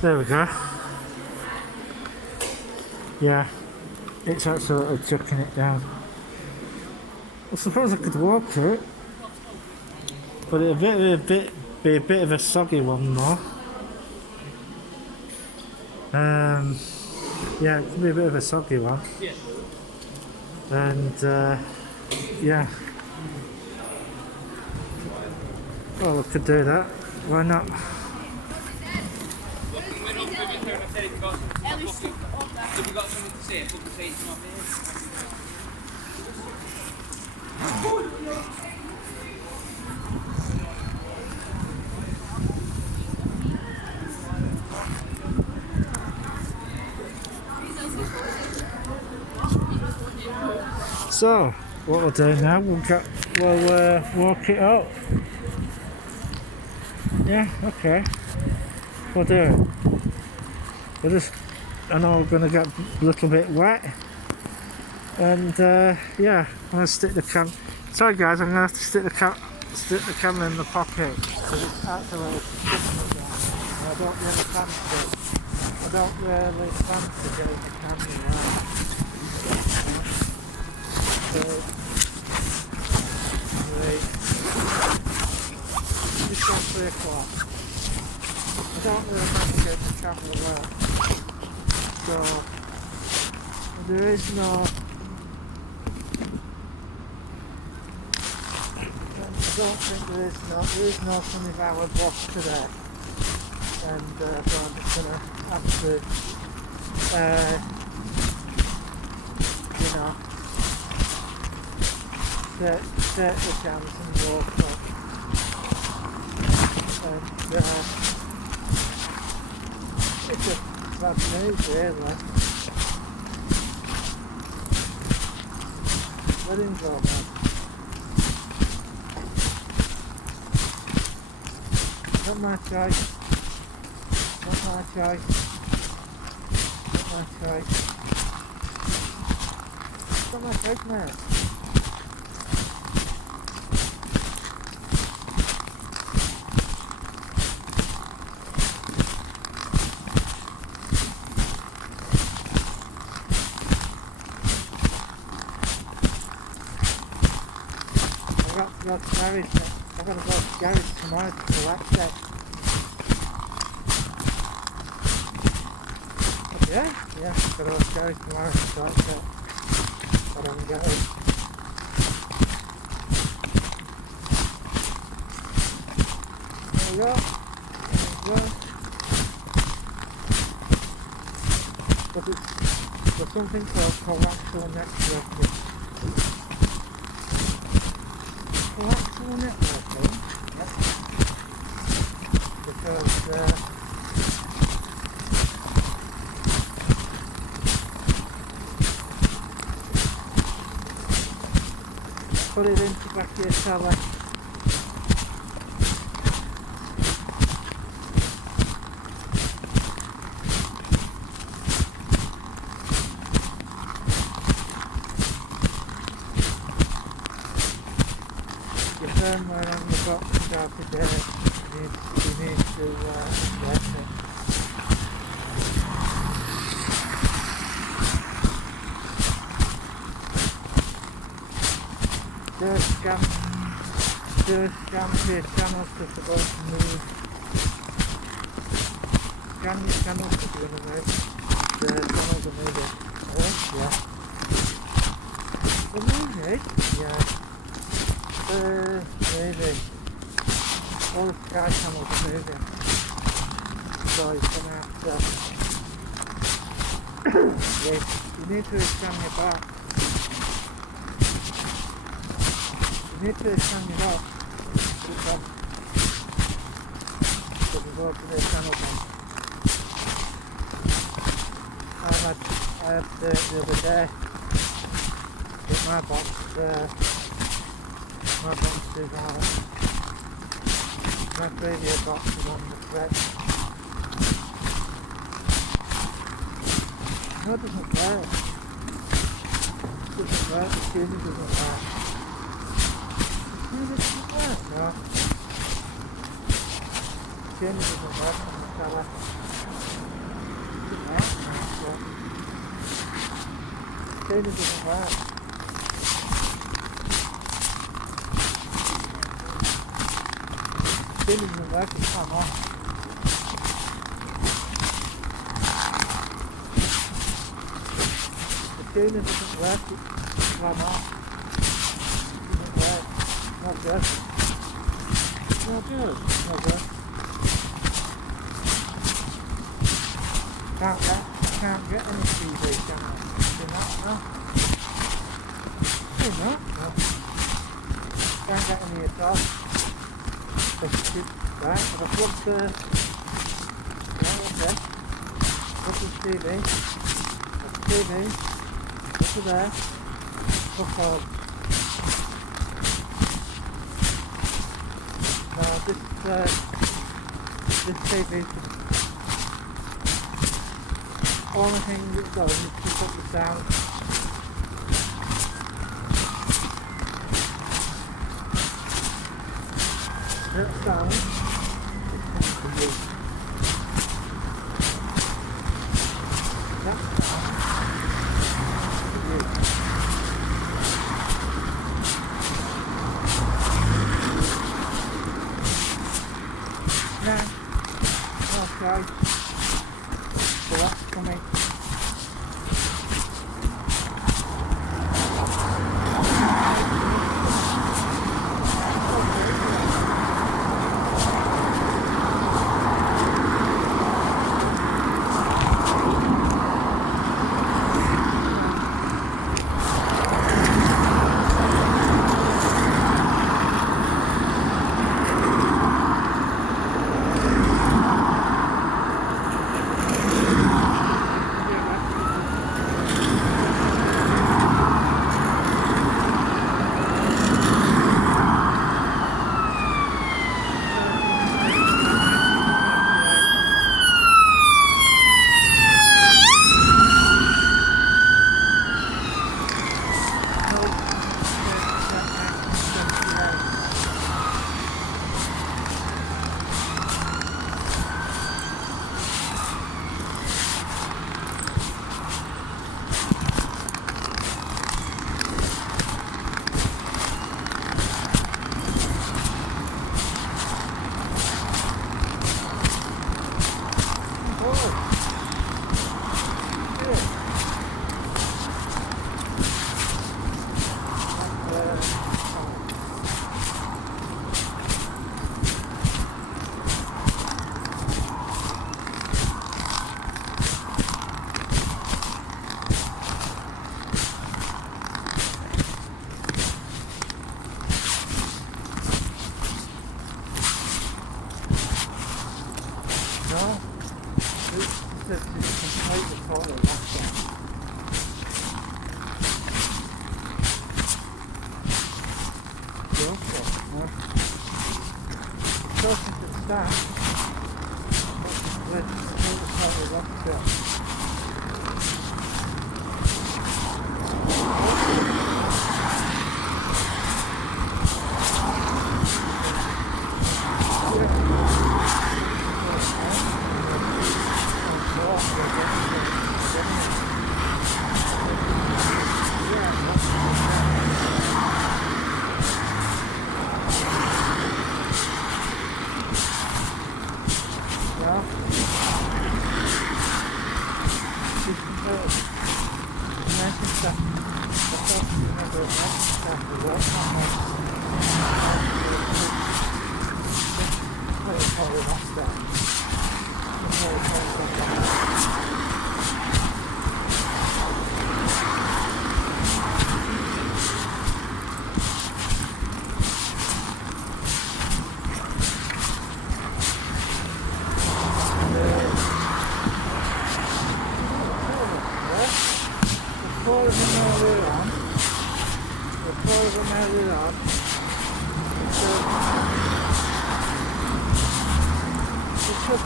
There we go. Yeah, it's absolutely chucking it down. I suppose I could walk to it, but it'd be a bit of a soggy one though. Yeah, it could be a bit of a soggy one. And yeah, well, I could do that. Why not? So, what we'll do now, we'll walk it up. Yeah, okay. We'll do it. I know we're going to get a little bit wet. And yeah, I'm going to stick the cam. Sorry guys, I'm going to have to stick the camera in the pocket because it's actually sticking it down. I don't really fancy getting the camera out. So, right. It's on 3 o'clock. I don't really fancy getting the camera out. So, there is no. I don't think there is no 24-hour block today, and so I'm just gonna have to, you know, set the cams and walk up, and it's just bad news really. Let him go, man. Not my choice. Not my choice. Not my choice. Not my choice, man. I've got to garage. I've got to go to the garage tomorrow to do access. Yeah, I've got to go to the garage tomorrow to do access. I don't get it. There we go. But there's something called coaxial networking. Coaxial networking? Yep. Because put it into back of your cellar. Your firmware on the box is out of date. You need to update it. The scan for your channels are supposed to move. Scan your channels to be move. The channels are moving. Oh, yeah. They're moving? Yeah. Moving. All the Sky channels are moving. So you're gonna have to you need to scan your back. You need to scan your back. Because we've opened the channels on. I had the other day with my box is out. My previous box is on the thread. No, it doesn't work. It doesn't work, the tuning doesn't work. The tuning doesn't work, no. chin doesn't work on the fella. Doesn't work, chin doesn't work. Chin doesn't work, it's come off. The tuner doesn't work, it's come off. It doesn't work. Not good. Not good. Not good. I can't get any TV, can I? You're not, no? You're not, no. Can't get any at all. Right, but I've looked right, okay. Look at TV. That's TV. Look at there. Look on. Now this TV is the only thing it does is pick up the sound. That sound is coming from you. That sound is from you. Now, okay. So that's coming.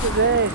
Today,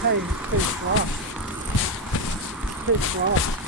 Hey, pretty slow. Pretty slow.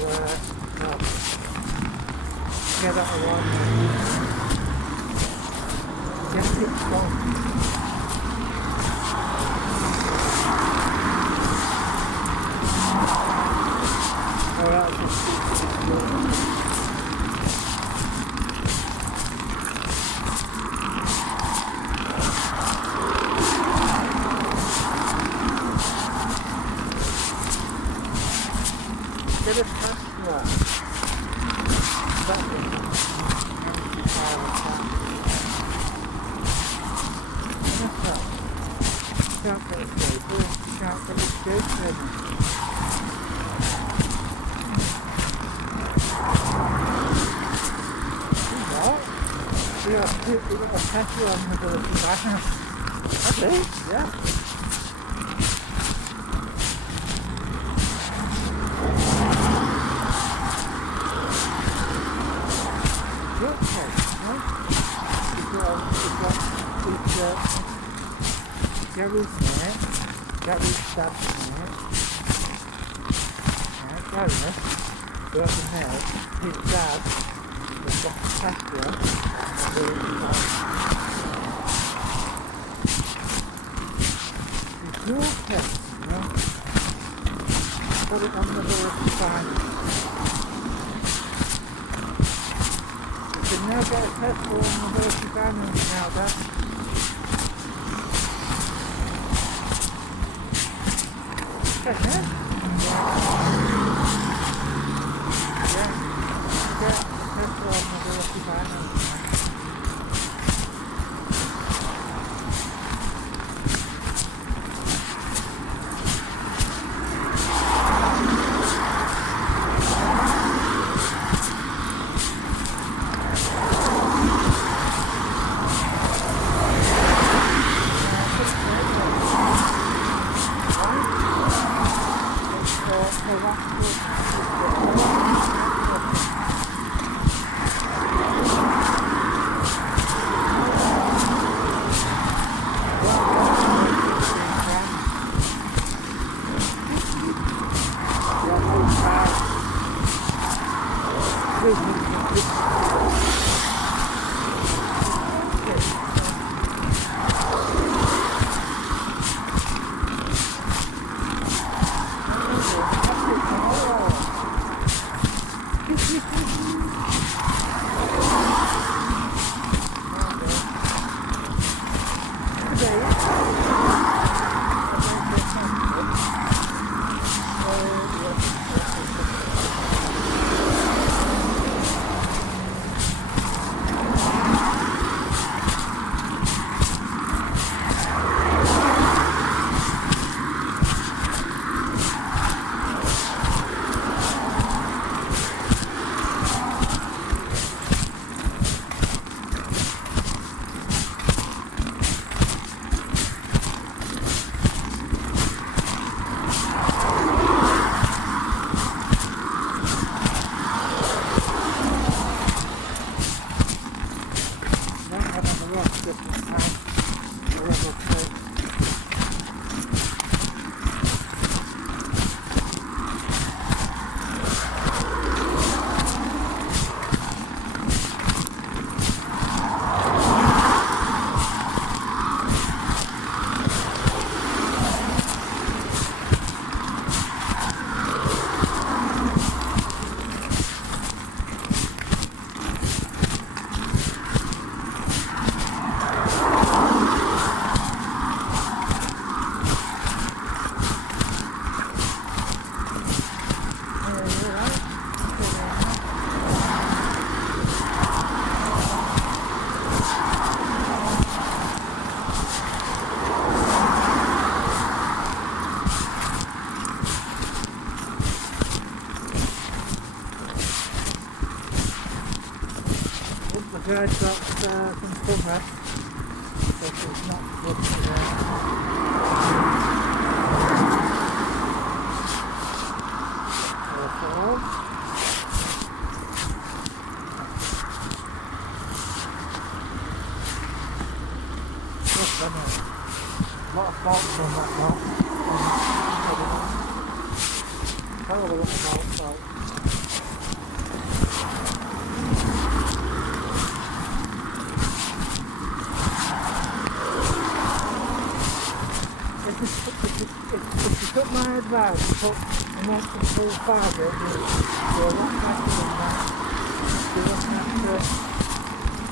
no, get out of one. Just keep going. Alright, just keep going. Get a Tesla. That is can't get a paper, can't get a station. What? You got a Tesla on the ability banner. Okay, yeah. Gary's net, Gary's stats net, Gary, working out, his dad has got a Tesla, it's your test, you know, put it on the ability sign. You can now get a Tesla on the ability banner now, that. Yeah. Guys got some cover, so it's not good to a lot of faults on that lot. Probably got the fault. about to put an extra full five in, you're a lot better than that.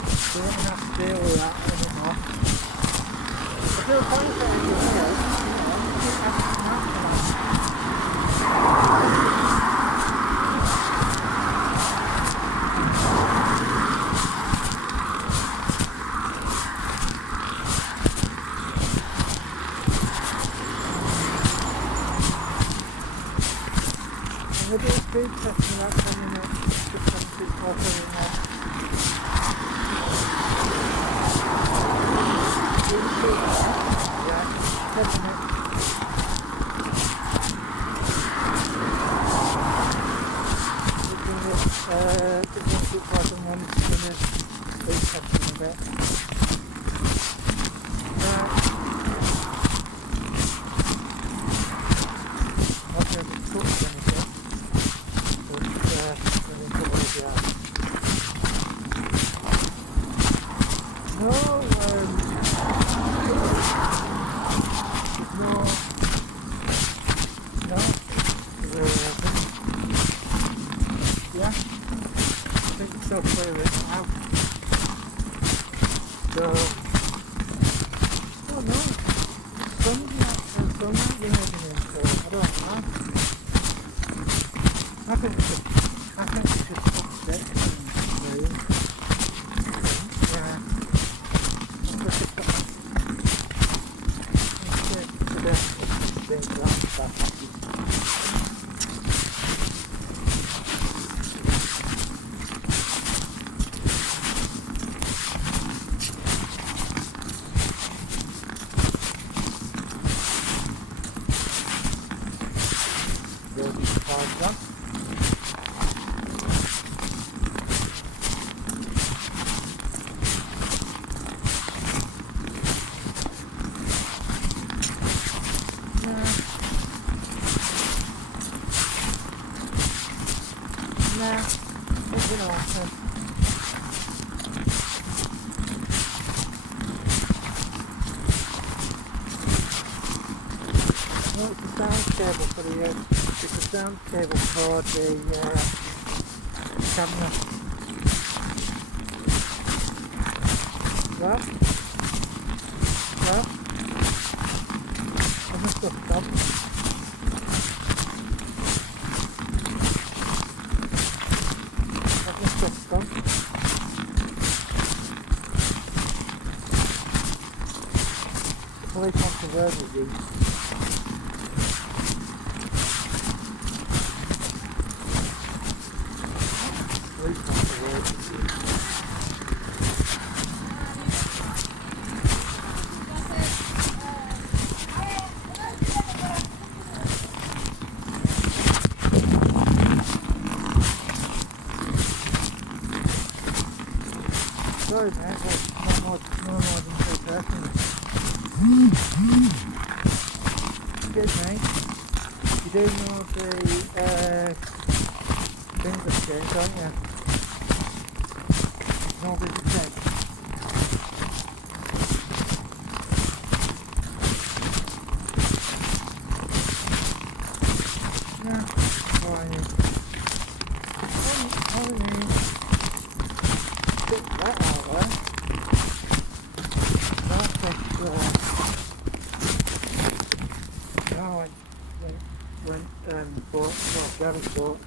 You wouldn't have to deal with that anymore. I feel fine for you here, you keep having to have that. We'll do a speed test in about 10 minutes, just on this water in there. Yeah, 10 minutes. We're going to keep water and then finish speed testing a bit. I've never touched anything. No, no, yeah, I think it's so clear it out. So, oh no, some might be heading in, so I don't know. I think we should put it in the room. Yeah. No, it's a sound cable for the it's a sound cable for the camera. Well, I must have stopped. Police want to word with you. Police want to word with you. Sorry mate, but no more than 2 persons. Good mate. You do know the things have changed, don't you? Nobody's the same. Yeah, why? Bit wet out there. Gary bought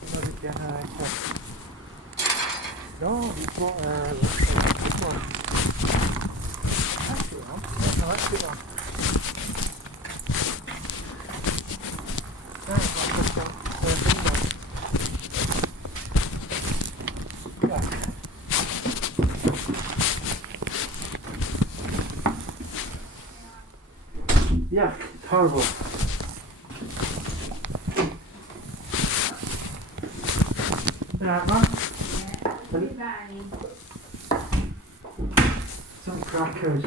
another generator. No, he bought this one. That's it on. No, that's it on. No, that's just on. Yeah, it's horrible. Right, man? Yeah. Some crackers.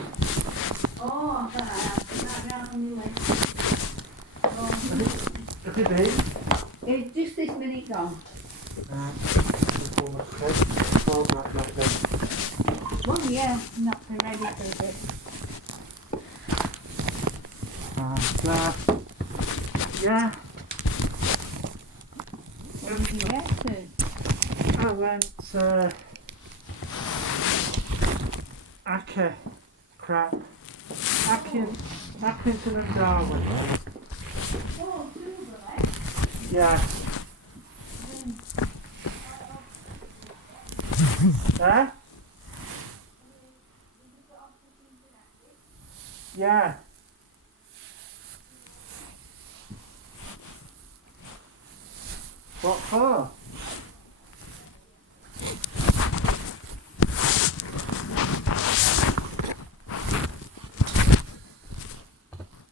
Oh, that down on your list. Have you been? It's just this minute gone. Well, yeah, not been ready for a bit. Yeah. Where did you get to? I went Accrington and Darwin. Oh, Cuba, eh? Yeah. Huh? Yeah. What for?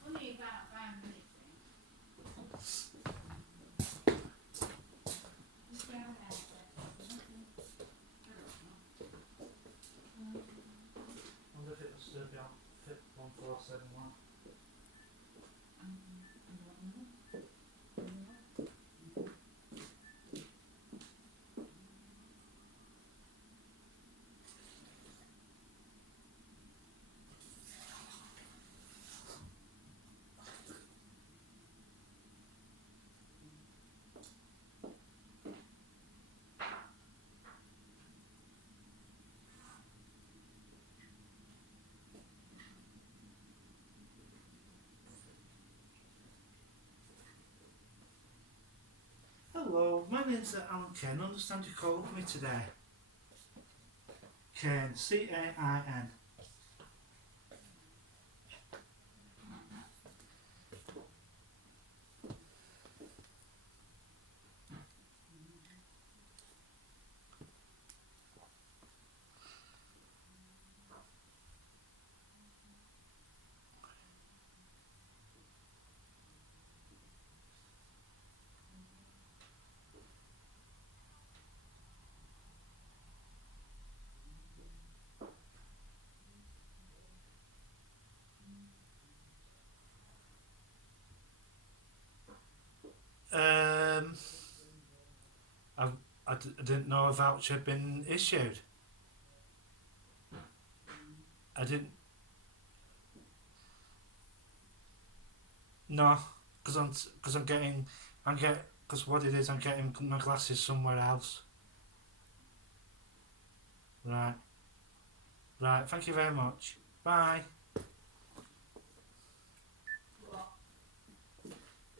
Only about 5 minutes. I wonder if it will still be on fit 1471. Hello, my name's Alan Kane. I understand you called me today. Kane, C-A-I-N. Um, I didn't know a voucher had been issued. I didn't. No, because because what it is, I'm getting my glasses somewhere else. Right, right. Thank you very much. Bye.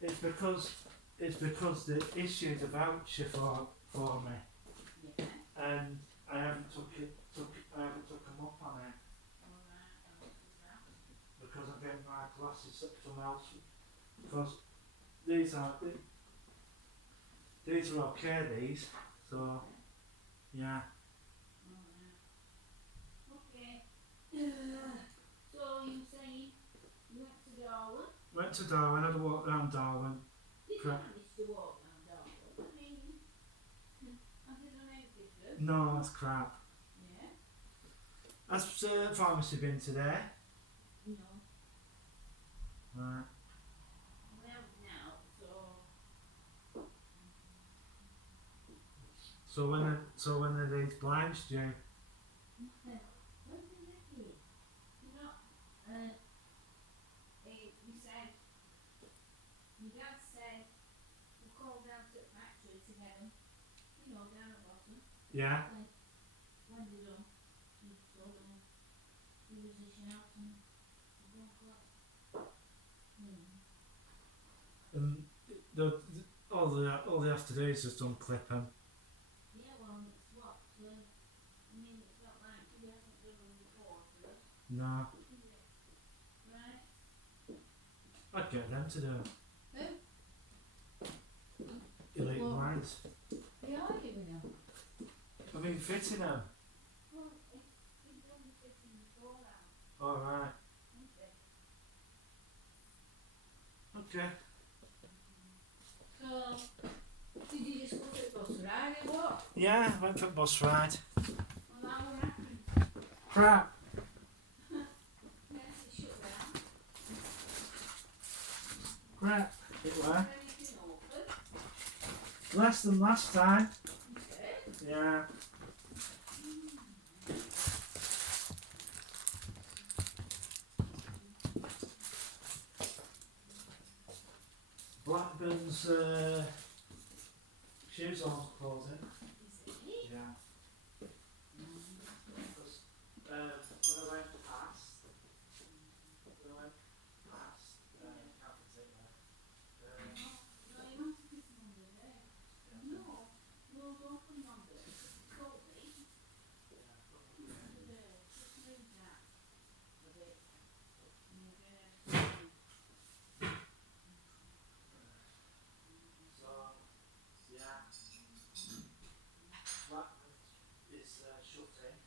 It's because they issued a voucher for me, Yeah. and I haven't took them up on it because I'm getting my glasses somewhere else. Because these are okay. These, so yeah. Okay. So you saying you went to Darwin? Went to Darwin. Had a walk around Darwin. Did you Correct. manage to walk around Darwin? I mean, I didn't make it through. No, that's crap. Yeah. Has pharmacy been today? No. Right. I'm out now, so So when are these blinds due? when did it be? You know, we said, my dad said, we called down to the factory to get them, you know, down at bottom. Yeah. When they done, we told them, we was a shout and we don't collect. All they have to do is just unclip them. Yeah, well, it's what, I mean, it's not like he hasn't done them before for us, No, is it? Right? I'd get them to do it. Who? Elite Well- blinds. They are giving them. I mean, fitting them. Well, he's done the fitting before that, All right. isn't it? Okay. So, did you just go for the bus ride or what? Yeah, went for a bus ride. Well, that what happened. Crap. Yes, it shut down. Crap. It were. Anything open? Less than last time. Okay. Yeah. Blackburn's shoes on closing. Is it? Yeah. Because when I went past, Captain there. No, you want to kiss Monday, there. No, don't come Monday. Don't be. Just leave that a bit. And you're gonna. So, yeah, Blackburn is shutting.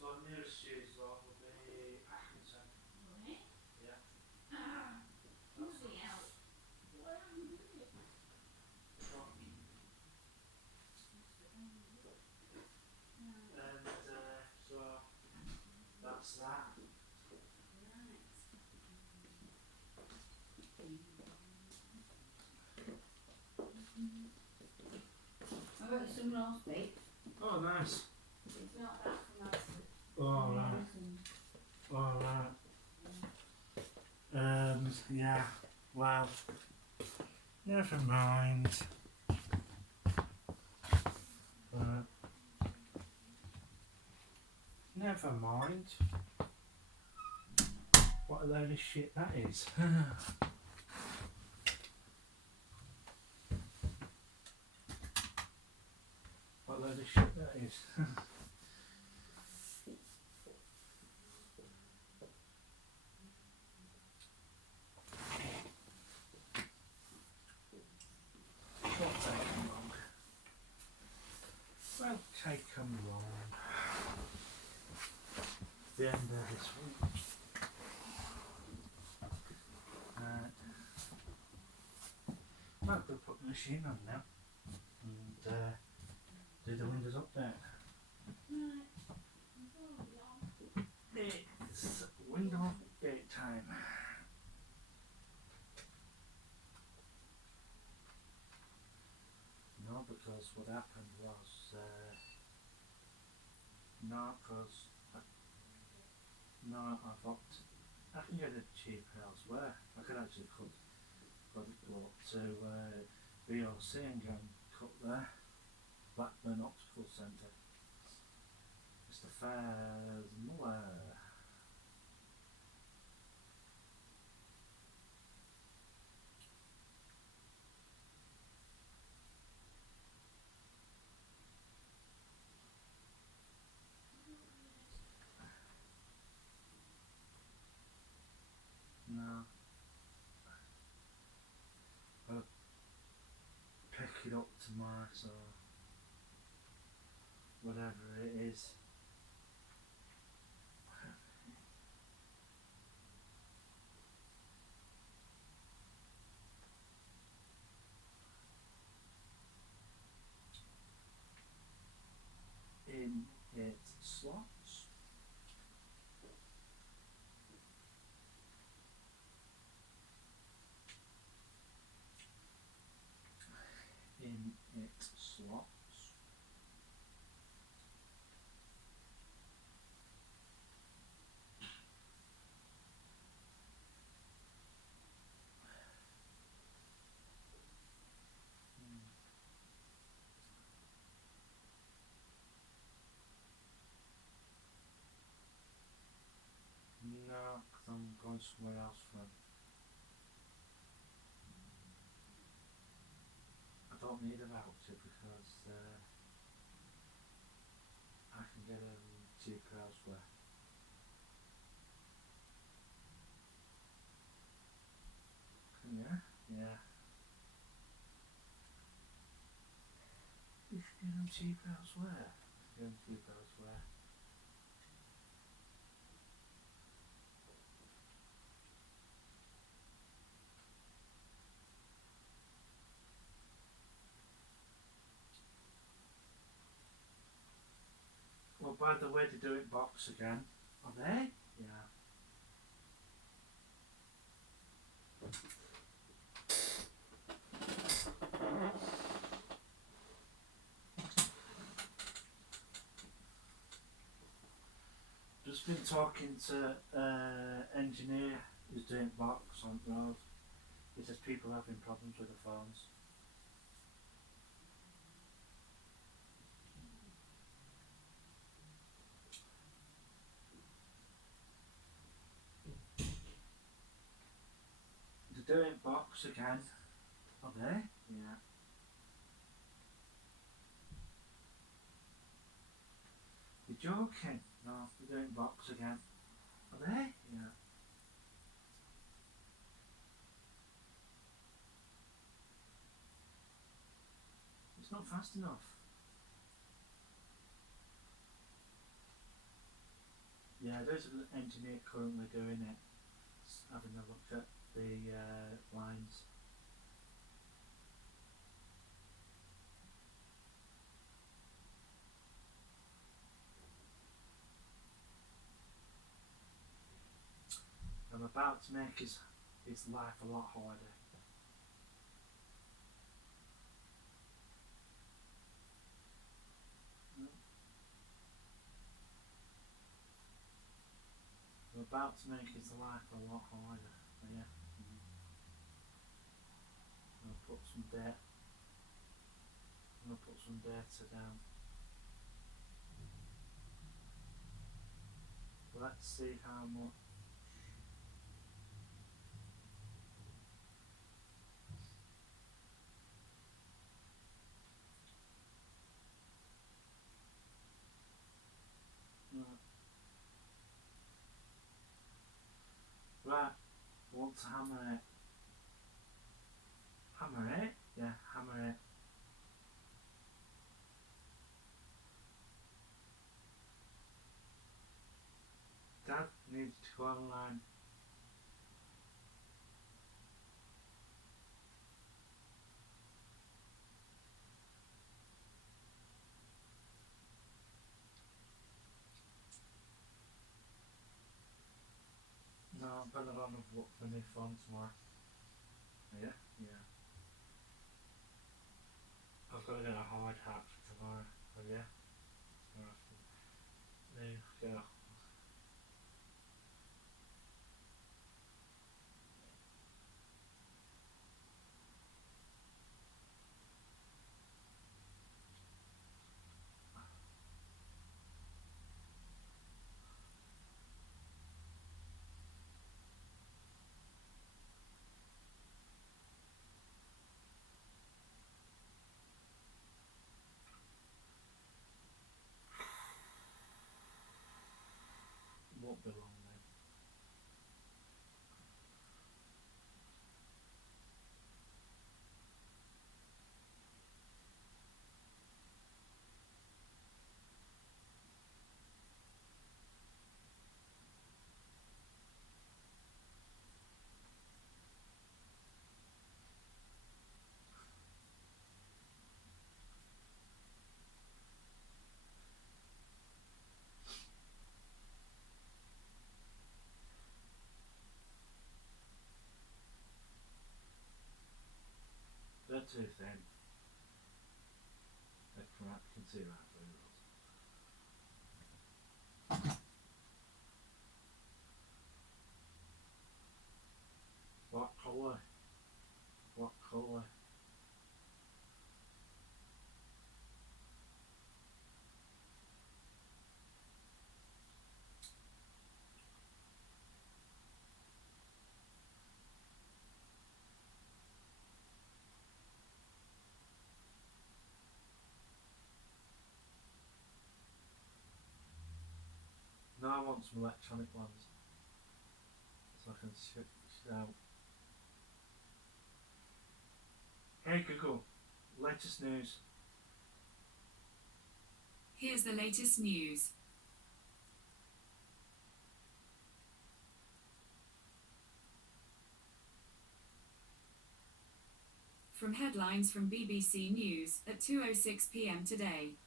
So the nearest shoes lot will be Accrington. Right? Yeah. Bloody hell. What happened with it? And so that's that. Right. I got you some roast beef. Oh, nice. It's not that from us. Oh, right. Oh, right. Yeah, well, never mind. Never mind. What a load of shit that is. What a load of shit that is. Won't take 'em long. Won't take 'em long. The end of this week. Well, we'll put the machine on now and do the Windows update. Right. It's Windows update time. No, because what happened was I've opted. I can get it cheaper elsewhere. I could actually go up to VOC and go and cut there. Blackburn Optical Centre. Mr. Fairs Muller. No. I'll pick it up tomorrow, so whatever it is. In its slots. In its slots. No, because I'm going somewhere else from. I don't need a voucher because I can get them cheaper elsewhere. Yeah, yeah. You can get them cheaper elsewhere. Get them cheaper elsewhere. Well, by the way, to do it box again. Are they? Yeah. Just been talking to engineer who's doing box on the road. It's just people having problems with the phones. They're doing box again. Are they? Yeah. You're joking? No, they're doing box again. Are they? Yeah. It's not fast enough. Yeah, there's an engineer currently doing it, having a look at the lines. I'm about to make his life a lot harder. I'm about to make his life a lot harder. Yeah. I'll put some data. I'm gonna put some data down. Let's see how much. Right, want to hammer it. Hammer it? Yeah, hammer it. Dad needs to go online. No, I'm gonna run a look for my phone tomorrow. Yeah? Yeah. I've got to get a hard hat for tomorrow. Oh yeah? There you go. Won't be long then. They're too thin. They're crap. You can see that through those. What colour? What colour? No, I want some electronic ones. So I can shout. Hey Google, latest news. Here's the latest news. From headlines from BBC News at 2:06 p.m. today.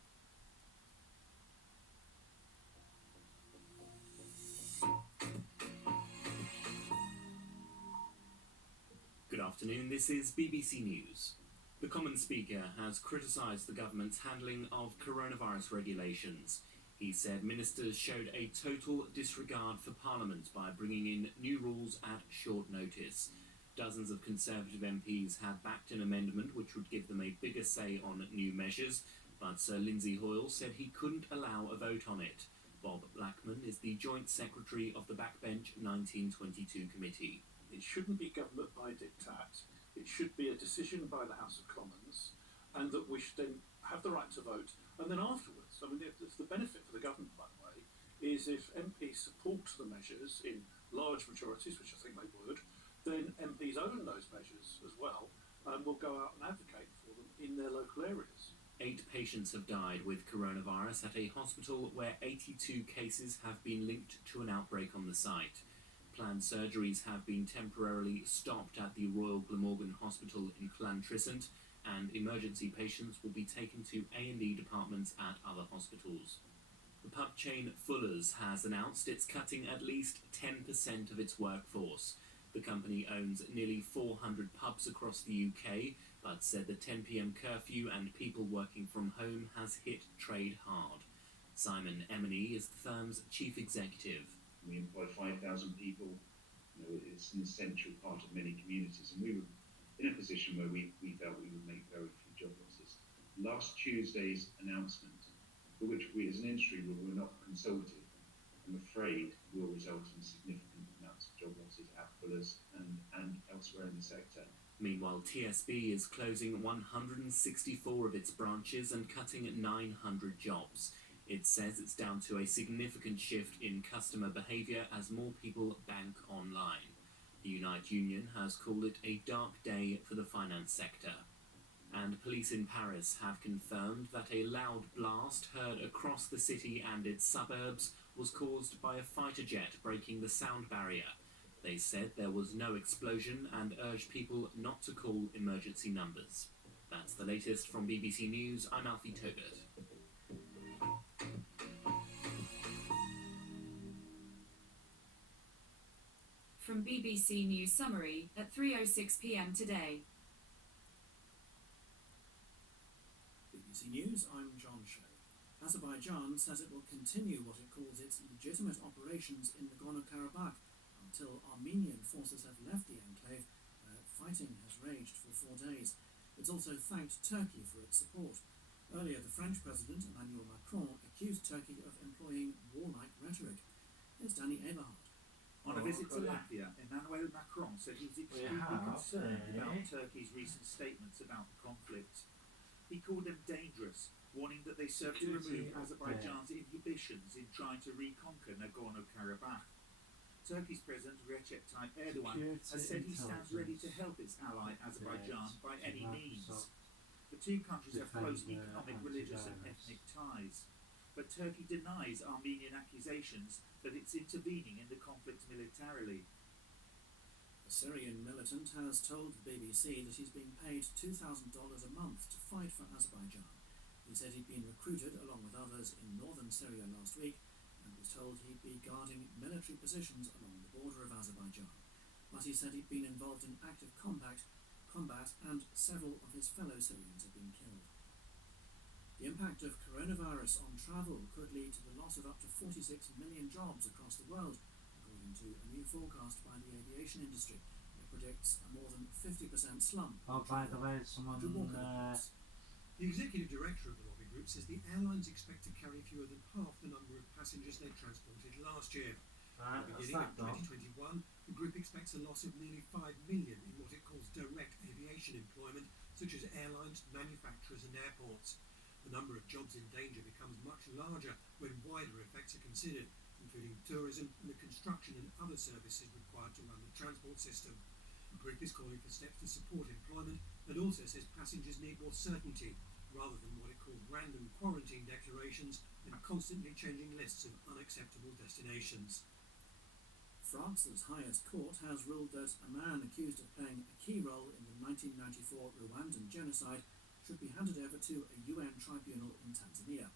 Good afternoon, this is BBC News. The Common Speaker has criticised the government's handling of coronavirus regulations. He said ministers showed a total disregard for Parliament by bringing in new rules at short notice. Dozens of Conservative MPs had backed an amendment which would give them a bigger say on new measures, but Sir Lindsay Hoyle said he couldn't allow a vote on it. Bob Blackman is the Joint Secretary of the Backbench 1922 Committee. It shouldn't be government by diktat. It should be a decision by the House of Commons, and that we should then have the right to vote. And then afterwards, I mean, if the benefit for the government, by the way, is if MPs support the measures in large majorities, which I think they would, then MPs own those measures as well and will go out and advocate for them in their local areas. 8 patients have died with coronavirus at a hospital where 82 cases have been linked to an outbreak on the site. Planned surgeries have been temporarily stopped at the Royal Glamorgan Hospital in Llantrisant, and emergency patients will be taken to A&E departments at other hospitals. The pub chain Fuller's has announced it's cutting at least 10% of its workforce. The company owns nearly 400 pubs across the UK, but said the 10 p.m. curfew and people working from home has hit trade hard. Simon Emeny is the firm's chief executive. We employ 5,000 people. It's an essential part of many communities, and we were in a position where we felt we would make very few job losses. Last Tuesday's announcement, for which we as an industry were not consulted, I'm afraid will result in significant amounts of job losses at Fuller's and elsewhere in the sector. Meanwhile, TSB is closing 164 of its branches and cutting 900 jobs. It says it's down to a significant shift in customer behaviour as more people bank online. The Unite Union has called it a dark day for the finance sector. And police in Paris have confirmed that a loud blast heard across the city and its suburbs was caused by a fighter jet breaking the sound barrier. They said there was no explosion and urged people not to call emergency numbers. That's the latest from BBC News. I'm Alfie Tobert. From BBC News Summary at 3:06 p.m. today. BBC News, I'm John Shea. Azerbaijan says it will continue what it calls its legitimate operations in Nagorno-Karabakh until Armenian forces have left the enclave, where fighting has raged for 4 days. It's also thanked Turkey for its support. Earlier, the French President Emmanuel Macron accused Turkey of employing warlike rhetoric. Here's Danny Eberhard. On a visit to Latvia, Emmanuel Macron said he was extremely concerned about Turkey's recent statements about the conflict. He called them dangerous, warning that they serve to remove Azerbaijan's inhibitions in trying to reconquer Nagorno-Karabakh. Turkey's President Recep Tayyip Erdogan has said he stands ready to help its ally Azerbaijan by any means. The two countries have close economic, religious and ethnic ties. But Turkey denies Armenian accusations that it's intervening in the conflict militarily. A Syrian militant has told the BBC that he's being paid $2,000 a month to fight for Azerbaijan. He said he'd been recruited along with others in northern Syria last week and was told he'd be guarding military positions along the border of Azerbaijan. But he said he'd been involved in active combat and several of his fellow Syrians have been killed. The impact of coronavirus on travel could lead to the loss of up to 46 million jobs across the world, according to a new forecast by the aviation industry. It predicts a more than 50% slump. Oh, by the way, someone... The executive director of the lobby group says the airlines expect to carry fewer than half the number of passengers they transported last year. Beginning in 2021, the group expects a loss of nearly 5 million in what it calls direct aviation employment, such as airlines, manufacturers and airports. The number of jobs in danger becomes much larger when wider effects are considered, including tourism and the construction and other services required to run the transport system. The group is calling for steps to support employment and also says passengers need more certainty, rather than what it calls random quarantine declarations and constantly changing lists of unacceptable destinations. France's highest court has ruled that a man accused of playing a key role in the 1994 Rwandan genocide should be handed over to a UN tribunal in Tanzania.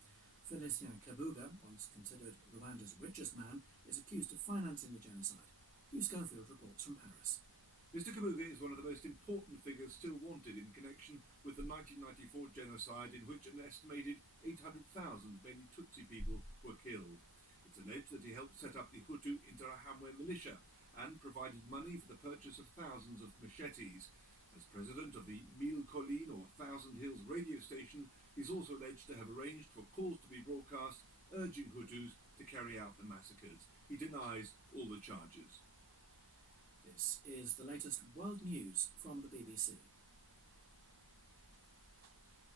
Felicien Kabuga, once considered Rwanda's richest man, is accused of financing the genocide. Hugh Schofield reports from Paris. Mr. Kabuga is one of the most important figures still wanted in connection with the 1994 genocide, in which an estimated 800,000 Beni Tutsi people were killed. It's alleged that he helped set up the Hutu Interahamwe militia and provided money for the purchase of thousands of machetes have arranged for calls to be broadcast urging Hutus to carry out the massacres. He denies all the charges. This is the latest world news from the BBC.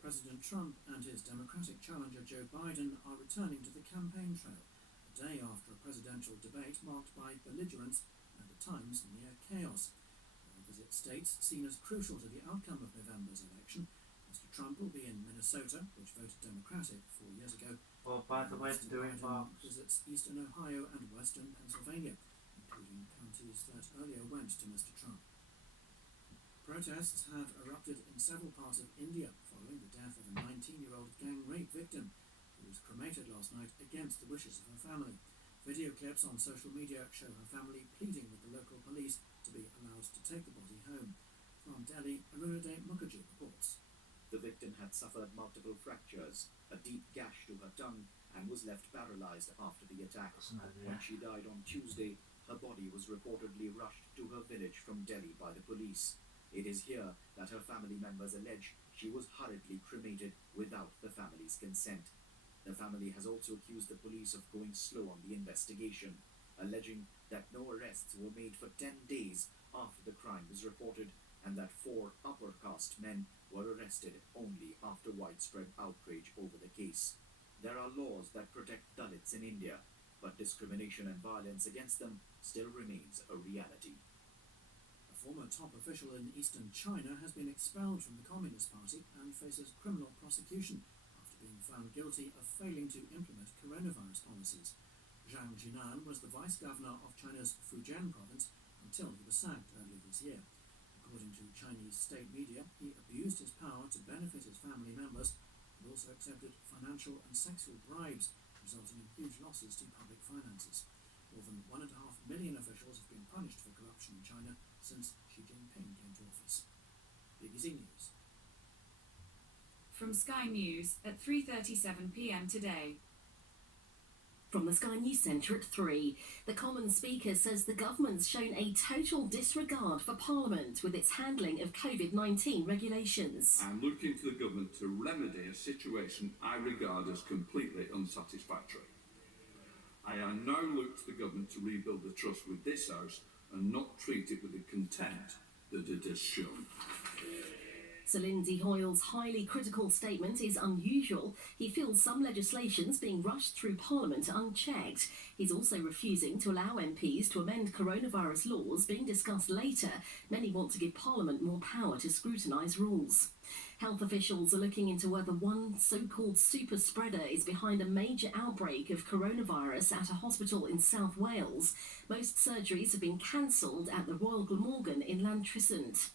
President Trump and his Democratic challenger Joe Biden are returning to the campaign trail, a day after a presidential debate marked by belligerence and at times near chaos. They'll visit states seen as crucial to the outcome of November's election. Mr. Trump will be in Minnesota, which voted Democratic 4 years ago. Well, by the way, to do it, Biden visits eastern Ohio and western Pennsylvania, including counties that earlier went to Mr. Trump. Protests have erupted in several parts of India following the death of a 19-year-old gang rape victim who was cremated last night against the wishes of her family. Video clips on social media show her family pleading with the local police to be allowed to take the body home. From Delhi, Arunadeh Mukherjee reports. The victim had suffered multiple fractures, a deep gash to her tongue, and was left paralysed after the attack. When she died on Tuesday, her body was reportedly rushed to her village from Delhi by the police. It is here that her family members allege she was hurriedly cremated without the family's consent. The family has also accused the police of going slow on the investigation, alleging that no arrests were made for 10 days after the crime was reported, and that 4 upper caste men were arrested only after widespread outrage over the case. There are laws that protect Dalits in India, but discrimination and violence against them still remains a reality. A former top official in eastern China has been expelled from the Communist Party and faces criminal prosecution after being found guilty of failing to implement coronavirus policies. Zhang Jinan was the vice-governor of China's Fujian province until he was sacked earlier this year. According to Chinese state media, he abused his power to benefit his family members and also accepted financial and sexual bribes, resulting in huge losses to public finances. More than 1.5 million officials have been punished for corruption in China since Xi Jinping came to office. BBC News. From Sky News at 3:37 p.m. today. From the Sky News Centre at 3, the Commons Speaker says the government's shown a total disregard for Parliament with its handling of COVID-19 regulations. I'm looking to the government to remedy a situation I regard as completely unsatisfactory. I now look to the government to rebuild the trust with this House and not treat it with the contempt that it has shown. Sir Lindsay Hoyle's highly critical statement is unusual. He feels some legislation's being rushed through Parliament unchecked. He's also refusing to allow MPs to amend coronavirus laws being discussed later. Many want to give Parliament more power to scrutinise rules. Health officials are looking into whether one so-called super spreader is behind a major outbreak of coronavirus at a hospital in South Wales. Most surgeries have been cancelled at the Royal Glamorgan in Llantrisant.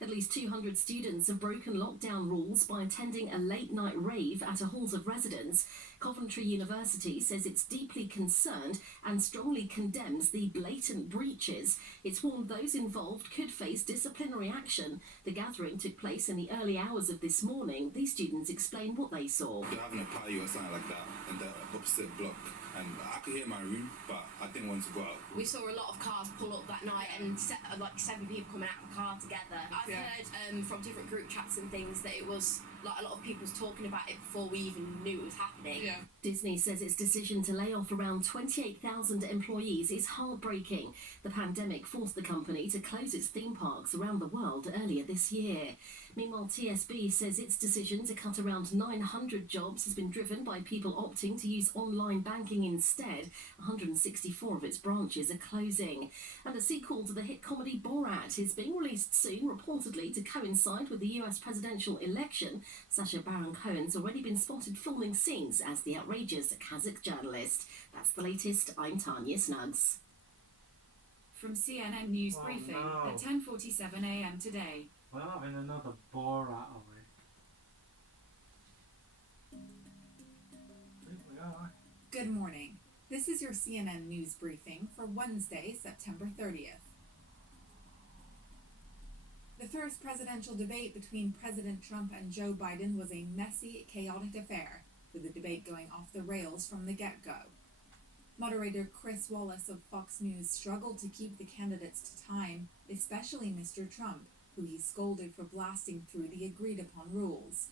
At least 200 students have broken lockdown rules by attending a late-night rave at a halls of residence. Coventry University says it's deeply concerned and strongly condemns the blatant breaches. It's warned those involved could face disciplinary action. The gathering took place in the early hours of this morning. These students explain what they saw. They're having a party or something like that in the opposite block, and I could hear my room, but I didn't want to go out. We saw a lot of cars pull up that night and like 7 people coming out of the car together. I've heard from different group chats and things that it was like a lot of people talking about it before we even knew it was happening. Yeah. Disney says its decision to lay off around 28,000 employees is heartbreaking. The pandemic forced the company to close its theme parks around the world earlier this year. Meanwhile, TSB says its decision to cut around 900 jobs has been driven by people opting to use online banking instead. 164 of its branches are closing. And a sequel to the hit comedy Borat is being released soon, reportedly to coincide with the US presidential election. Sacha Baron Cohen's already been spotted filming scenes as the outrageous Kazakh journalist. That's the latest. I'm Tanya Snuggs. From CNN News Briefing at 10:47 a.m. today. We're having another Borat, are we? I think we are. Good morning. This is your CNN News Briefing for Wednesday, September 30th. The first presidential debate between President Trump and Joe Biden was a messy, chaotic affair, with the debate going off the rails from the get-go. Moderator Chris Wallace of Fox News struggled to keep the candidates to time, especially Mr. Trump, who he scolded for blasting through the agreed-upon rules.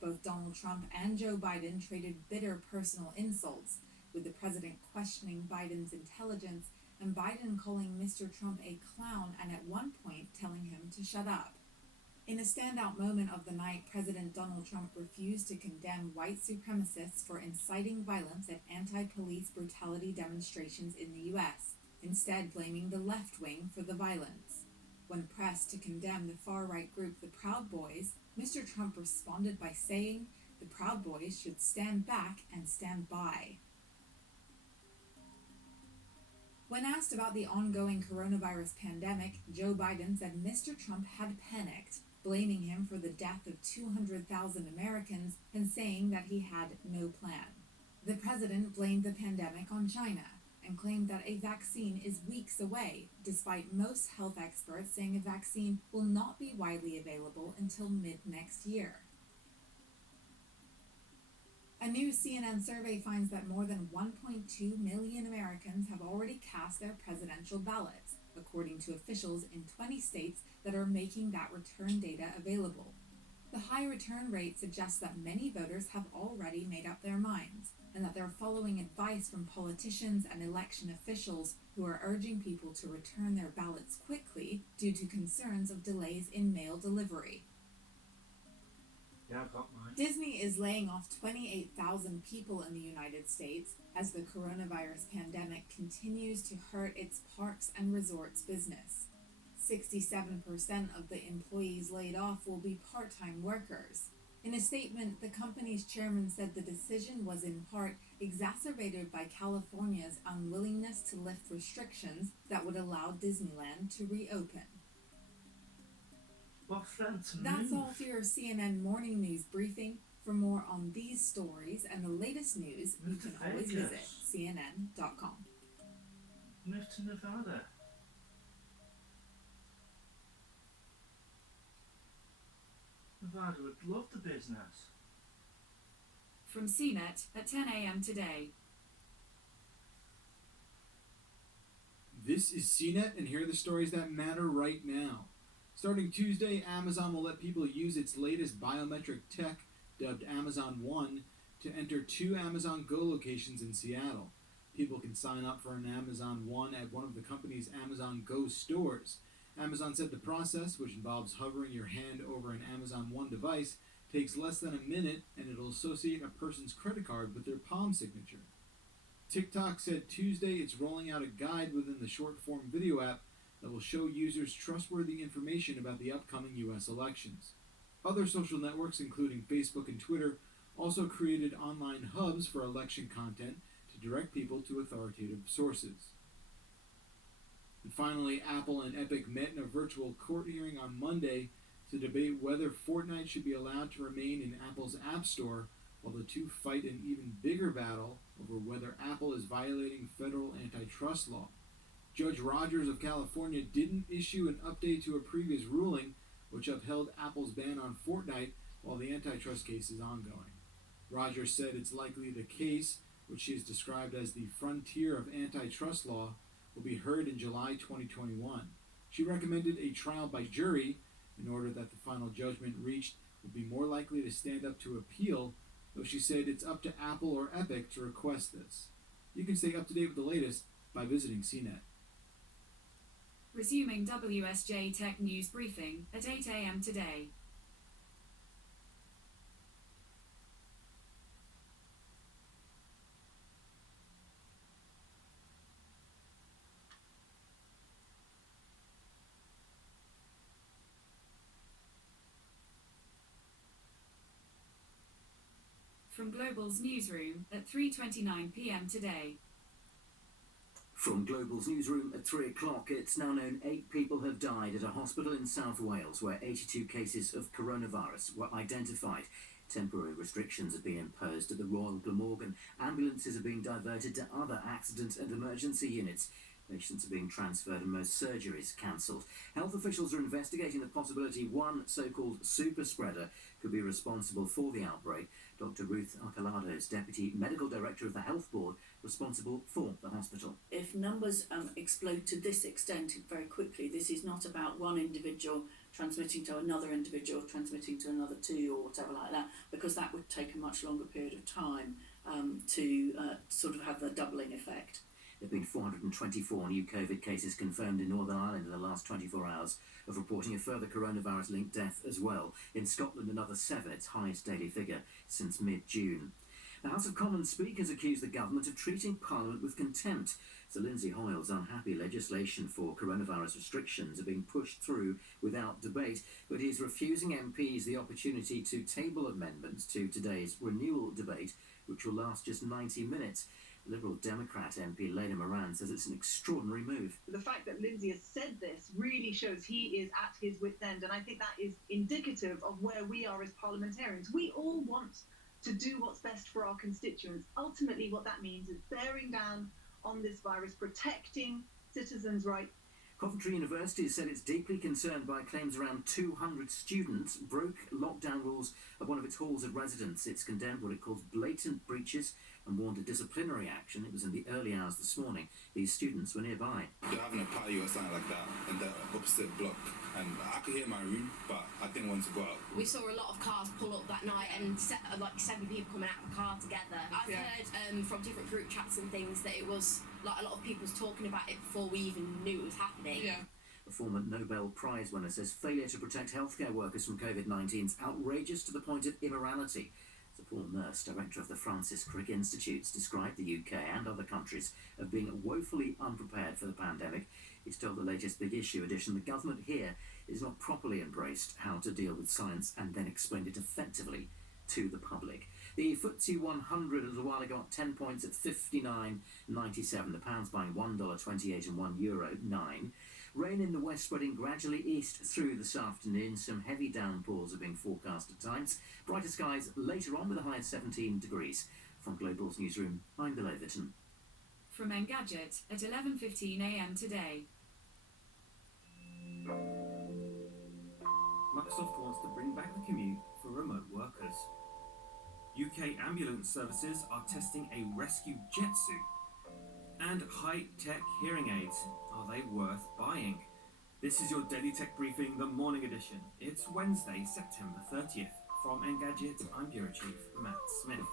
Both Donald Trump and Joe Biden traded bitter personal insults, with the president questioning Biden's intelligence and Biden calling Mr. Trump a clown and at one point telling him to shut up. In a standout moment of the night, President Donald Trump refused to condemn white supremacists for inciting violence at anti-police brutality demonstrations in the U.S., instead blaming the left wing for the violence. When pressed to condemn the far-right group the Proud Boys, Mr. Trump responded by saying the Proud Boys should stand back and stand by. When asked about the ongoing coronavirus pandemic, Joe Biden said Mr. Trump had panicked, blaming him for the death of 200,000 Americans and saying that he had no plan. The president blamed the pandemic on China and claimed that a vaccine is weeks away, despite most health experts saying a vaccine will not be widely available until mid-next year. A new CNN survey finds that more than 1.2 million Americans have already cast their presidential ballots, according to officials in 20 states that are making that return data available. The high return rate suggests that many voters have already made up their minds, and that they're following advice from politicians and election officials who are urging people to return their ballots quickly due to concerns of delays in mail delivery. Yeah, I've got mine. Disney is laying off 28,000 people in the United States as the coronavirus pandemic continues to hurt its parks and resorts business. 67% of the employees laid off will be part-time workers. In a statement, the company's chairman said the decision was in part exacerbated by California's unwillingness to lift restrictions that would allow Disneyland to reopen. That's all for your CNN morning news briefing. For more on these stories and the latest news, you can always visit CNN.com. Move to Nevada. Nevada would love the business. From CNET at 10 a.m. today. This is CNET, and here are the stories that matter right now. Starting Tuesday, Amazon will let people use its latest biometric tech, dubbed Amazon One, to enter 2 Amazon Go locations in Seattle. People can sign up for an Amazon One at one of the company's Amazon Go stores. Amazon said the process, which involves hovering your hand over an Amazon One device, takes less than a minute, and it'll associate a person's credit card with their palm signature. TikTok said Tuesday it's rolling out a guide within the short-form video app that will show users trustworthy information about the upcoming U.S. elections. Other social networks, including Facebook and Twitter, also created online hubs for election content to direct people to authoritative sources. And finally, Apple and Epic met in a virtual court hearing on Monday to debate whether Fortnite should be allowed to remain in Apple's App Store, while the two fight an even bigger battle over whether Apple is violating federal antitrust law. Judge Rogers of California didn't issue an update to a previous ruling which upheld Apple's ban on Fortnite while the antitrust case is ongoing. Rogers said it's likely the case, which she has described as the frontier of antitrust law, will be heard in July 2021. She recommended a trial by jury in order that the final judgment reached would be more likely to stand up to appeal, though she said it's up to Apple or Epic to request this. You can stay up to date with the latest by visiting CNET. Resuming WSJ Tech News Briefing at 8 a.m. today. From Global's newsroom at 3:29 p.m. today. From Global's newsroom at 3 o'clock, it's now known 8 people have died at a hospital in South Wales where 82 cases of coronavirus were identified. Temporary restrictions have been imposed at the Royal Glamorgan. Ambulances are being diverted to other accident and emergency units. Patients are being transferred and most surgeries cancelled. Health officials are investigating the possibility one so-called super spreader could be responsible for the outbreak. Dr. Ruth Arcolado is Deputy Medical Director of the Health Board, responsible for the hospital. If numbers explode to this extent very quickly, this is not about one individual transmitting to another individual, transmitting to another two or whatever like that, because that would take a much longer period of time to sort of have the doubling effect. There have been 424 new COVID cases confirmed in Northern Ireland in the last 24 hours, of reporting a further coronavirus-linked death as well. In Scotland, another 7, its highest daily figure since mid-June. The House of Commons speakers accused the government of treating Parliament with contempt. Sir Lindsay Hoyle's unhappy legislation for coronavirus restrictions are being pushed through without debate, but he's refusing MPs the opportunity to table amendments to today's renewal debate, which will last just 90 minutes. Liberal Democrat MP Lena Moran says it's an extraordinary move. The fact that Lindsay has said this really shows he is at his wit's end, and I think that is indicative of where we are as parliamentarians. We all want to do what's best for our constituents. Ultimately, what that means is bearing down on this virus, protecting citizens' rights. Coventry University has said it's deeply concerned by claims around 200 students broke lockdown rules at one of its halls of residence. It's condemned what it calls blatant breaches and warned of disciplinary action. It was in the early hours this morning. These students were nearby. They're having a party or something like that in the opposite block, and I could hear my room, but I didn't want to go out. We saw a lot of cars pull up that night and like 7 people coming out of the car together. I've heard from different group chats and things that it was like a lot of people was talking about it before we even knew it was happening. A former Nobel Prize winner says failure to protect healthcare workers from COVID-19 is outrageous to the point of immorality. The Paul Nurse, director of the Francis Crick Institutes, described the UK and other countries as being woefully unprepared for the pandemic. He's told the latest Big Issue edition the government here is not properly embraced how to deal with science and then explained it effectively to the public. The FTSE 100 a little while ago got 10 points at 59.97. The pound's buying $1.28 and €1.09. Rain in the west spreading gradually east through this afternoon. Some heavy downpours are being forecast at times. Brighter skies later on with a high of 17 degrees. From Global's newsroom, I'm Bill Overton. From Engadget at 11:15 a.m. today. Microsoft wants to bring back the commute for remote workers. UK ambulance services are testing a rescue jet suit. And high-tech hearing aids. Are they worth buying? This is your Daily Tech Briefing, the morning edition. It's Wednesday, September 30th. From Engadget, I'm Bureau Chief Matt Smith.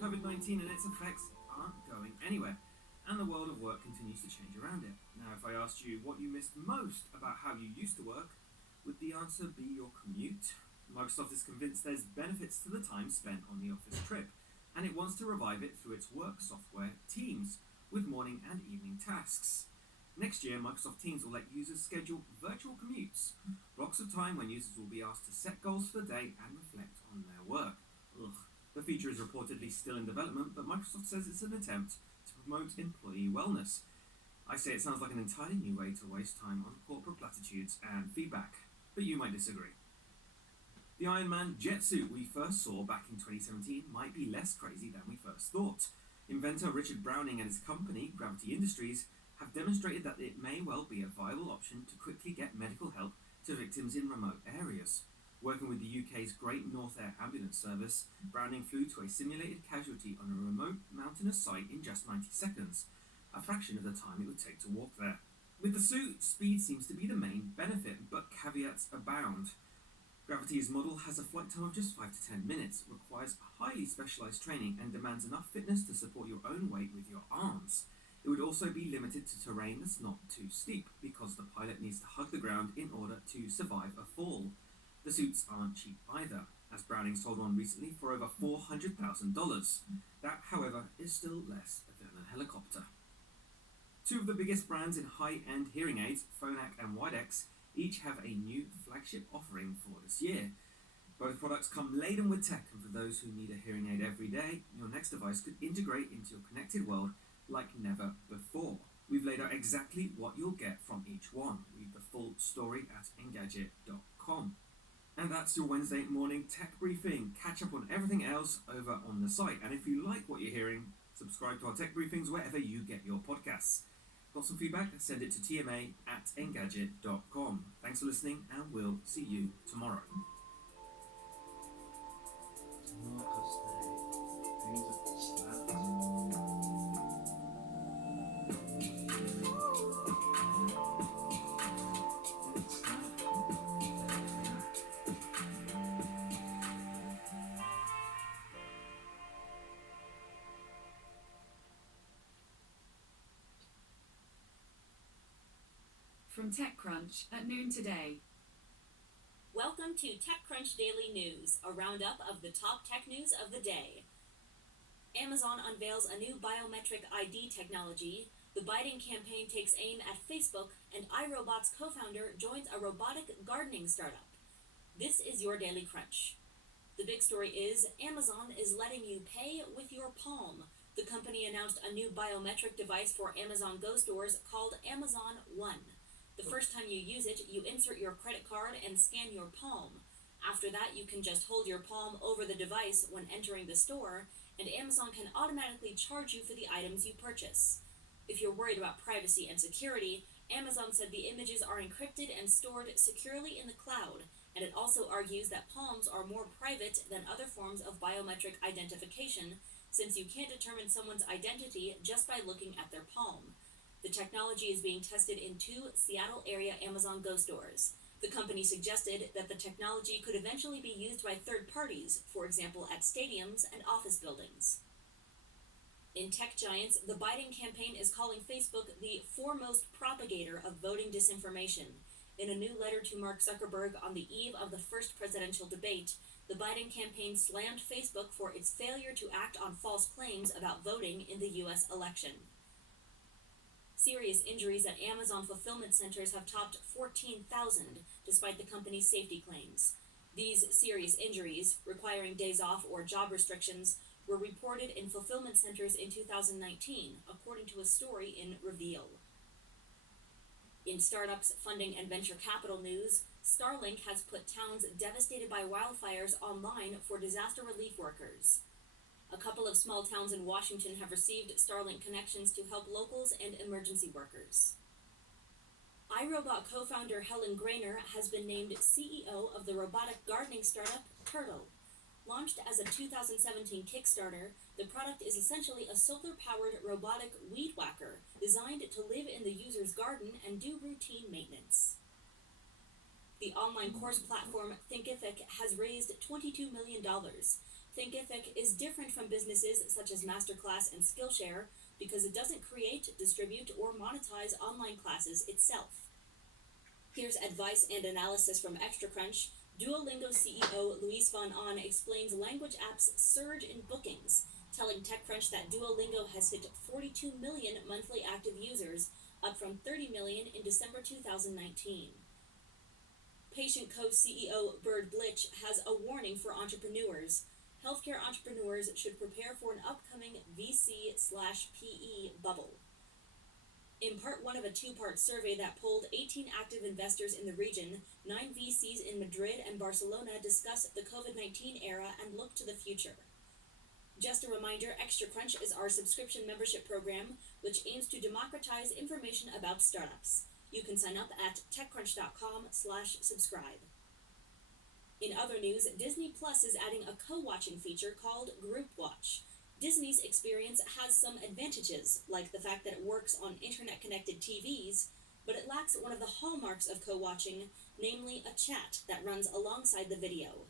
COVID-19 and its effects aren't going anywhere, and the world of work continues to change around it. Now, if I asked you what you missed most about how you used to work, would the answer be your commute? Microsoft is convinced there's benefits to the time spent on the office trip, and it wants to revive it through its work software, Teams, with morning and evening tasks. Next year, Microsoft Teams will let users schedule virtual commutes, blocks of time when users will be asked to set goals for the day and reflect on their work. The feature is reportedly still in development, but Microsoft says it's an attempt to promote employee wellness. I say it sounds like an entirely new way to waste time on corporate platitudes and feedback, but you might disagree. The Iron Man jet suit we first saw back in 2017 might be less crazy than we first thought. Inventor Richard Browning and his company, Gravity Industries, have demonstrated that it may well be a viable option to quickly get medical help to victims in remote areas. Working with the UK's Great North Air Ambulance Service, Browning flew to a simulated casualty on a remote mountainous site in just 90 seconds, a fraction of the time it would take to walk there. With the suit, speed seems to be the main benefit, but caveats abound. Gravity's model has a flight time of just 5 to 10 minutes, requires highly specialised training, and demands enough fitness to support your own weight with your arms. It would also be limited to terrain that's not too steep, because the pilot needs to hug the ground in order to survive a fall. The suits aren't cheap either, as Browning sold one recently for over $400,000. That, however, is still less than a helicopter. Two of the biggest brands in high-end hearing aids, Phonak and Widex, each have a new flagship offering for this year. Both products come laden with tech, and for those who need a hearing aid every day, your next device could integrate into your connected world like never before. We've laid out exactly what you'll get from each one. Read the full story at Engadget.com. And that's your Wednesday morning tech briefing. Catch up on everything else over on the site. And if you like what you're hearing, subscribe to our tech briefings wherever you get your podcasts. Got some feedback? Send it to tma@engadget.com. Thanks for listening, and we'll see you tomorrow. From TechCrunch at noon today. Welcome to TechCrunch Daily News, a roundup of the top tech news of the day. Amazon unveils a new biometric ID technology, the Biden campaign takes aim at Facebook, and iRobot's co-founder joins a robotic gardening startup. This is your Daily Crunch. The big story is Amazon is letting you pay with your palm. The company announced a new biometric device for Amazon Go stores called Amazon One. The first time you use it, you insert your credit card and scan your palm. After that, you can just hold your palm over the device when entering the store, and Amazon can automatically charge you for the items you purchase. If you're worried about privacy and security, Amazon said the images are encrypted and stored securely in the cloud, and it also argues that palms are more private than other forms of biometric identification, since you can't determine someone's identity just by looking at their palm. The technology is being tested in 2 Seattle area Amazon Go stores. The company suggested that the technology could eventually be used by third parties, for example at stadiums and office buildings. In tech giants, the Biden campaign is calling Facebook the foremost propagator of voting disinformation. In a new letter to Mark Zuckerberg on the eve of the first presidential debate, the Biden campaign slammed Facebook for its failure to act on false claims about voting in the U.S. election. Serious injuries at Amazon fulfillment centers have topped 14,000, despite the company's safety claims. These serious injuries, requiring days off or job restrictions, were reported in fulfillment centers in 2019, according to a story in Reveal. In startups, funding, and venture capital news, Starlink has put towns devastated by wildfires online for disaster relief workers. A couple of small towns in Washington have received Starlink connections to help locals and emergency workers. iRobot co-founder Helen Grainer has been named CEO of the robotic gardening startup Turtle. Launched as a 2017 Kickstarter, the product is essentially a solar-powered robotic weed whacker designed to live in the user's garden and do routine maintenance. The online course platform Thinkific has raised $22 million. Thinkific is different from businesses such as Masterclass and Skillshare because it doesn't create, distribute, or monetize online classes itself. Here's advice and analysis from ExtraCrunch. Duolingo CEO Luis von Ahn explains language apps' surge in bookings, telling TechCrunch that Duolingo has hit 42 million monthly active users, up from 30 million in December 2019. Patient Co. CEO Bird Blitch has a warning for entrepreneurs. Healthcare entrepreneurs should prepare for an upcoming VC/PE bubble. In part one of a 2-part survey that polled 18 active investors in the region, 9 VCs in Madrid and Barcelona discuss the COVID-19 era and look to the future. Just a reminder, ExtraCrunch is our subscription membership program, which aims to democratize information about startups. You can sign up at techcrunch.com/subscribe. In other news, Disney Plus is adding a co-watching feature called Group Watch. Disney's experience has some advantages, like the fact that it works on internet-connected TVs, but it lacks one of the hallmarks of co-watching, namely a chat that runs alongside the video.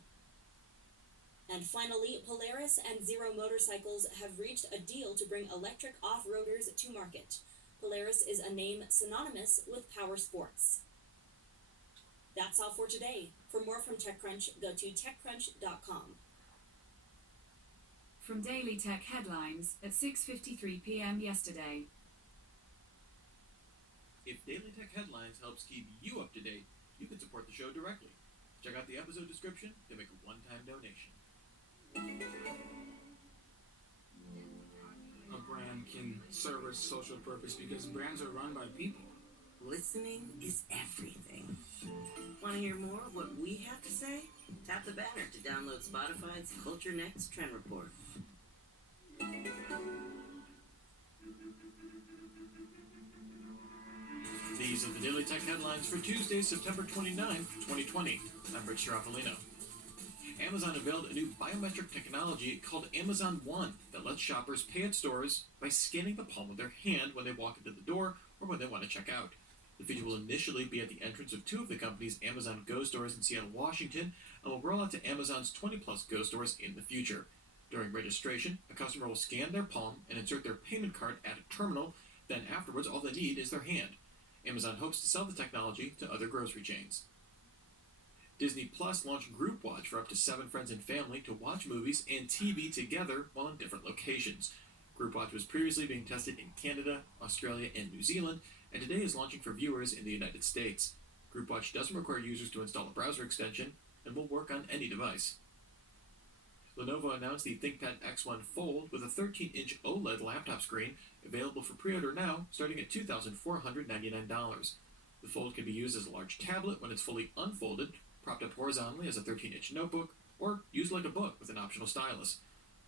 And finally, Polaris and Zero Motorcycles have reached a deal to bring electric off-roaders to market. Polaris is a name synonymous with power sports. That's all for today. For more from TechCrunch, go to techcrunch.com. From Daily Tech Headlines at 6:53 p.m. yesterday. If Daily Tech Headlines helps keep you up to date, you can support the show directly. Check out the episode description to make a one-time donation. A brand can serve a social purpose because brands are run by people. Listening is everything. Want to hear more of what we have to say? Tap the banner to download Spotify's Culture Next Trend Report. These are the Daily Tech headlines for Tuesday, September 29th, 2020. I'm Rich Straffolino. Amazon unveiled a new biometric technology called Amazon One that lets shoppers pay at stores by scanning the palm of their hand when they walk into the door or when they want to check out. The feature will initially be at the entrance of 2 of the company's Amazon Go stores in Seattle, Washington, and will roll out to Amazon's 20-plus Go stores in the future. During registration, a customer will scan their palm and insert their payment card at a terminal. Then afterwards, all they need is their hand. Amazon hopes to sell the technology to other grocery chains. Disney Plus launched Group Watch for up to 7 friends and family to watch movies and TV together while in different locations. Group Watch was previously being tested in Canada, Australia, and New Zealand, and today is launching for viewers in the United States. Group Watch doesn't require users to install a browser extension and will work on any device. Lenovo announced the ThinkPad X1 Fold with a 13-inch OLED laptop screen available for pre-order now, starting at $2,499. The Fold can be used as a large tablet when it's fully unfolded, propped up horizontally as a 13-inch notebook, or used like a book with an optional stylus.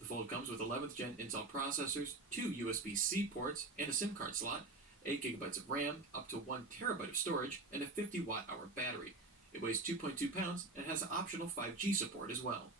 The Fold comes with 11th Gen Intel processors, 2 USB-C ports, and a SIM card slot, 8 GB of RAM, up to 1 TB of storage, and a 50 watt-hour battery. It weighs 2.2 pounds and has optional 5G support as well.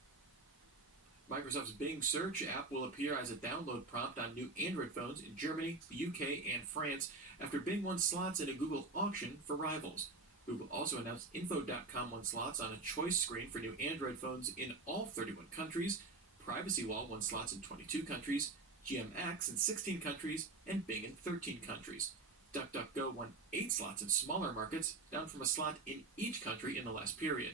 Microsoft's Bing Search app will appear as a download prompt on new Android phones in Germany, the UK, and France after Bing won slots in a Google auction for rivals. Google also announced Info.com won slots on a choice screen for new Android phones in all 31 countries, Privacy Wall won slots in 22 countries, GMX in 16 countries, and Bing in 13 countries. DuckDuckGo won 8 slots in smaller markets, down from a slot in each country in the last period.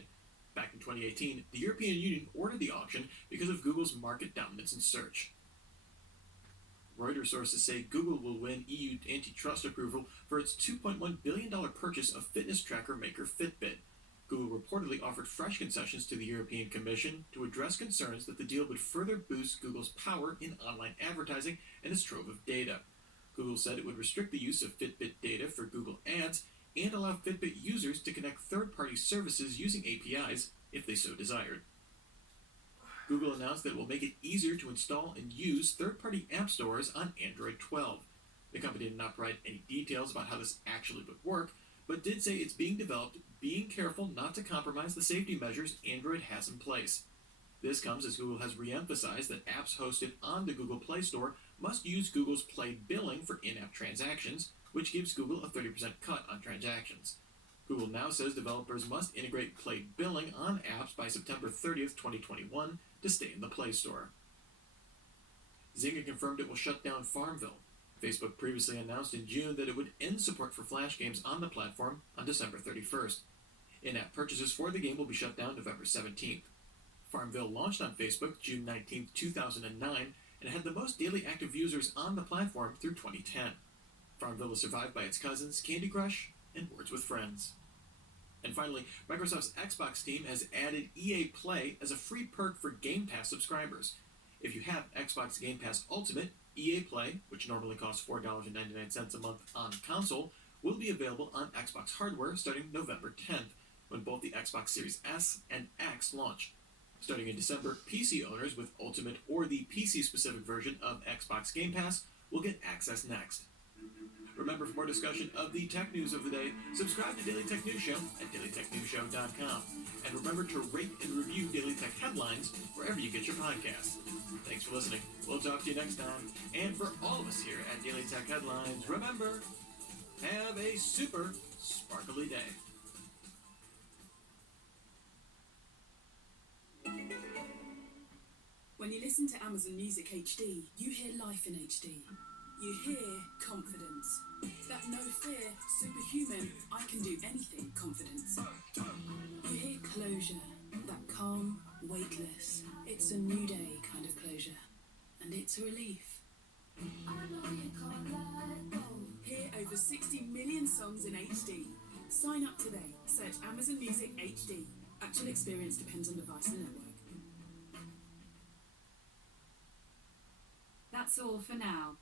Back in 2018, the European Union ordered the auction because of Google's market dominance in search. Reuters sources say Google will win EU antitrust approval for its $2.1 billion purchase of fitness tracker maker Fitbit. Google reportedly offered fresh concessions to the European Commission to address concerns that the deal would further boost Google's power in online advertising and its trove of data. Google said it would restrict the use of Fitbit data for Google Ads and allow Fitbit users to connect third-party services using APIs if they so desired. Google announced that it will make it easier to install and use third-party app stores on Android 12. The company did not provide any details about how this actually would work, but did say it's being developed, being careful not to compromise the safety measures Android has in place. This comes as Google has re-emphasized that apps hosted on the Google Play Store must use Google's Play billing for in-app transactions, which gives Google a 30% cut on transactions. Google now says developers must integrate Play billing on apps by September 30th, 2021 to stay in the Play Store. Zynga confirmed it will shut down Farmville. Facebook previously announced in June that it would end support for Flash games on the platform on December 31st. In-app purchases for the game will be shut down November 17th. Farmville launched on Facebook June 19, 2009, and had the most daily active users on the platform through 2010. Farmville is survived by its cousins Candy Crush and Words with Friends. And finally, Microsoft's Xbox team has added EA Play as a free perk for Game Pass subscribers. If you have Xbox Game Pass Ultimate, EA Play, which normally costs $4.99 a month on console, will be available on Xbox hardware starting November 10th, when both the Xbox Series S and X launch. Starting in December, PC owners with Ultimate or the PC-specific version of Xbox Game Pass will get access next. Remember, for more discussion of the tech news of the day, subscribe to Daily Tech News Show at dailytechnewsshow.com. And remember to rate and review Daily Tech headlines wherever you get your podcasts. Thanks for listening. We'll talk to you next time. And for all of us here at Daily Tech Headlines, remember, have a super sparkly day. When you listen to Amazon Music HD, you hear life in HD. You hear confidence. That no fear, superhuman, I can do anything confidence. You hear closure. That calm, weightless, it's a new day kind of closure. And it's a relief. Hear over 60 million songs in HD. Sign up today. Search Amazon Music HD. Actual experience depends on device and network. That's all for now.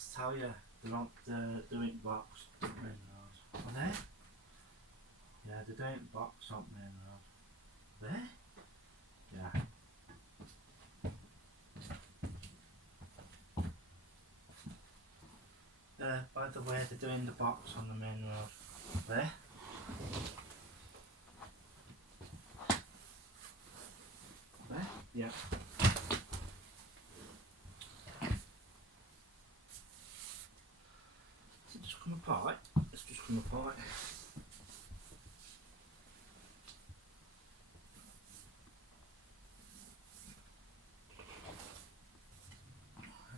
to tell you, they're not doing box up Main Road. Are they? Yeah, they're doing box up Main Road. There? Yeah. By the way, they're doing the box on the main road. There? There? Yeah. Has it just come apart? It's just come apart.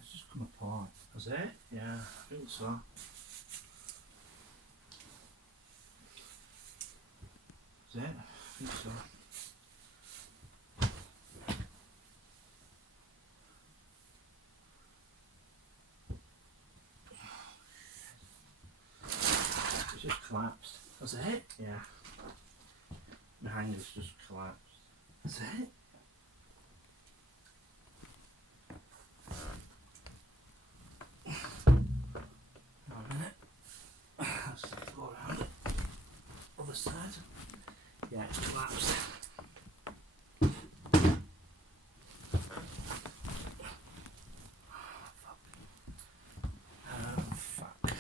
It's just come apart. Is it? Yeah, I think so. Is it? I think so. It's just collapsed. Is it? Yeah. My hanger's just collapsed. Is it? Other side. Yeah, it's collapsed. Fuck.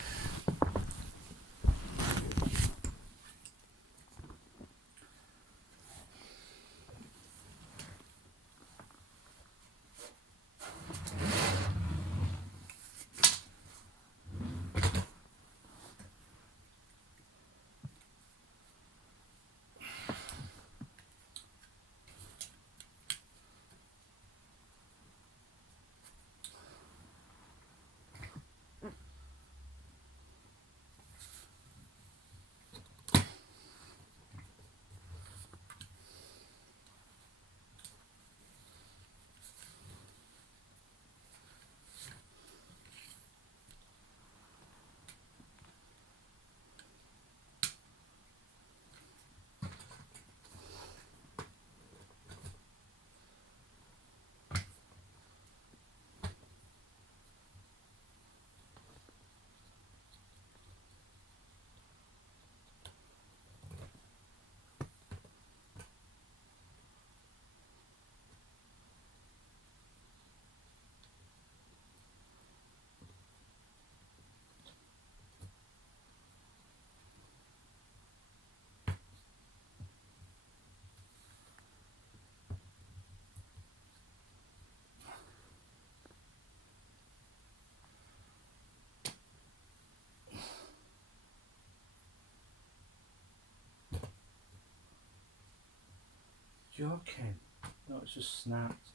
Joking. No, it's just snapped.